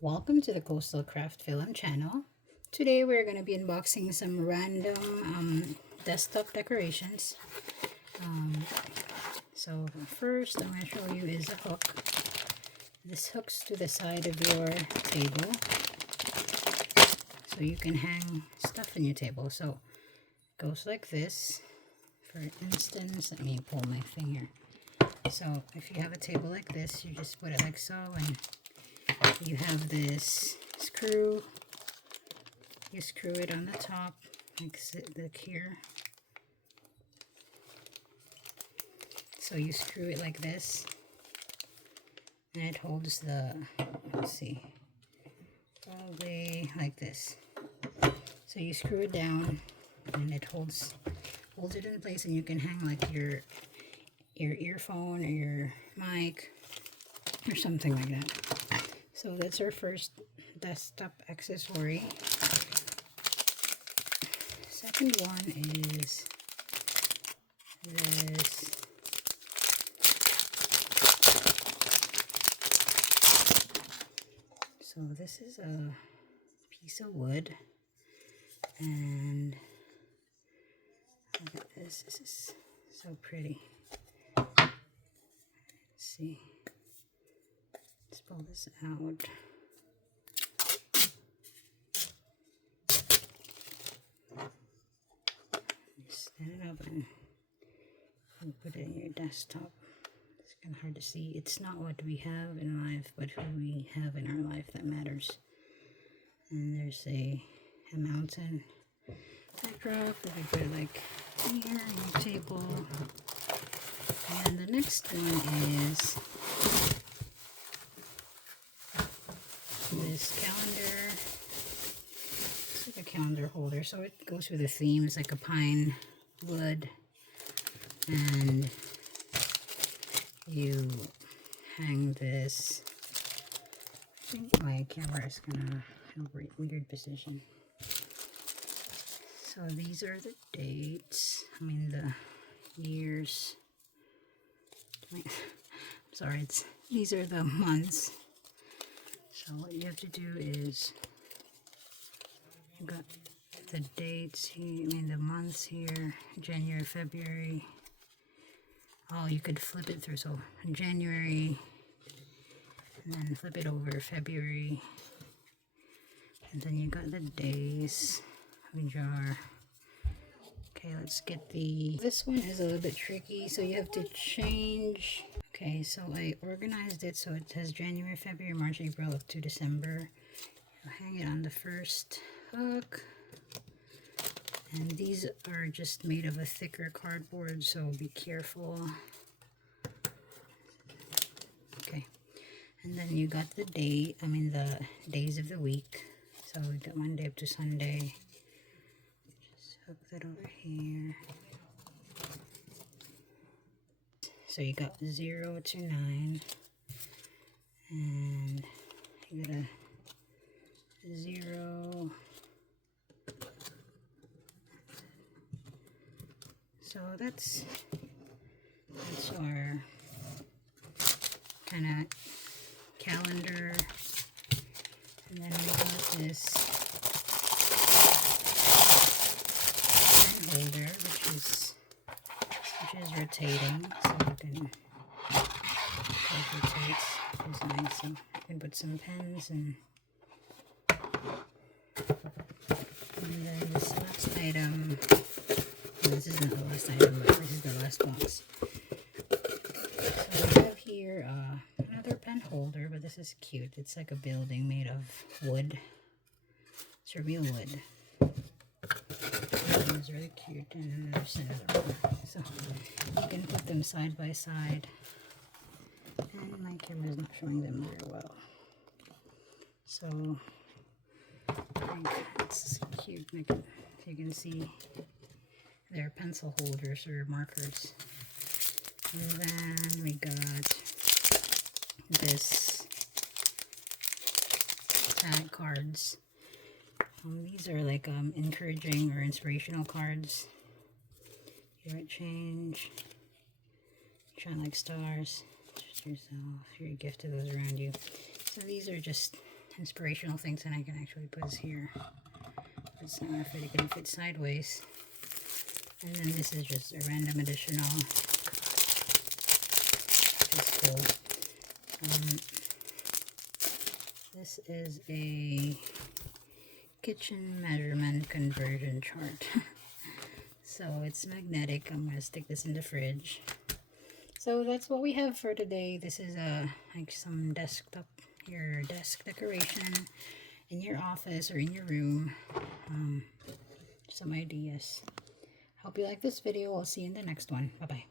Welcome to the CoastalCraftFilAm channel. Today we're going to be unboxing some random desktop decorations. So first I'm going to show you is a hook. This hooks to the side of your table so you can hang stuff in your table. So it goes like this. For instance, let me pull my finger. So if you have a table like this, you just put it like so, and you have this screw. You screw it on the top, like here. So you screw it like this, and it holds the, let's see, probably like this. So you screw it down, and it holds it in place, and you can hang like your earphone or your mic or something like that. So that's our first desktop accessory. Second one is this. So this is a piece of wood, and look at this. This is so pretty. Let's see. Let's pull this out. Stand it up and put it in your desktop. It's kind of hard to see. It's not what we have in life, but who we have in our life that matters. And there's a mountain backdrop that we put it like here on your table. And the next one is this calendar. It's like a calendar holder, so it goes with the theme. It's like a pine wood, and you hang this. I think my camera is gonna have a weird position. So these are the dates. I mean the years. I'm sorry, these are the months. So what you have to do is, you got the dates here, I mean the months here, January, February. Oh, you could flip it through, so January, and then flip it over February, and then you got the days, which are, okay, let's get this one is a little bit tricky, so you have to change. Okay, so I organized it so it has January, February, March, April up to December. You hang it on the first hook. And these are just made of a thicker cardboard, so be careful. Okay. And then you got the date, I mean the days of the week. So we got Monday up to Sunday. Just hook that over here. So you got 0 to 9. And you got a 0. So that's our kind of calendar. And then we got this pen holder, which is rotating, so you can rotate. It's nice. So you can put some pens and then this last item. This isn't the last item, but this is the last box. So we have here another pen holder, but this is cute. It's like a building made of wood. It's a real wood. It's really cute. And then there's another one. So you can put them side by side. And my camera is not showing them very well. So I think it's cute. If you can see, they're pencil holders or markers. And then we got this tag cards. These are like encouraging or inspirational cards. You might change, shine like stars, trust yourself, your gift to those around you. So these are just inspirational things, and I can actually put this here. It's not gonna fit, it can fit sideways. And then this is just a random additional. It's cool. This is a kitchen measurement conversion chart. So it's magnetic. I'm gonna stick this in the fridge. So that's what we have for today. This is like some desktop, your desk decoration in your office or in your room. Some ideas. Hope you like this video. I'll see you in the next one. Bye bye.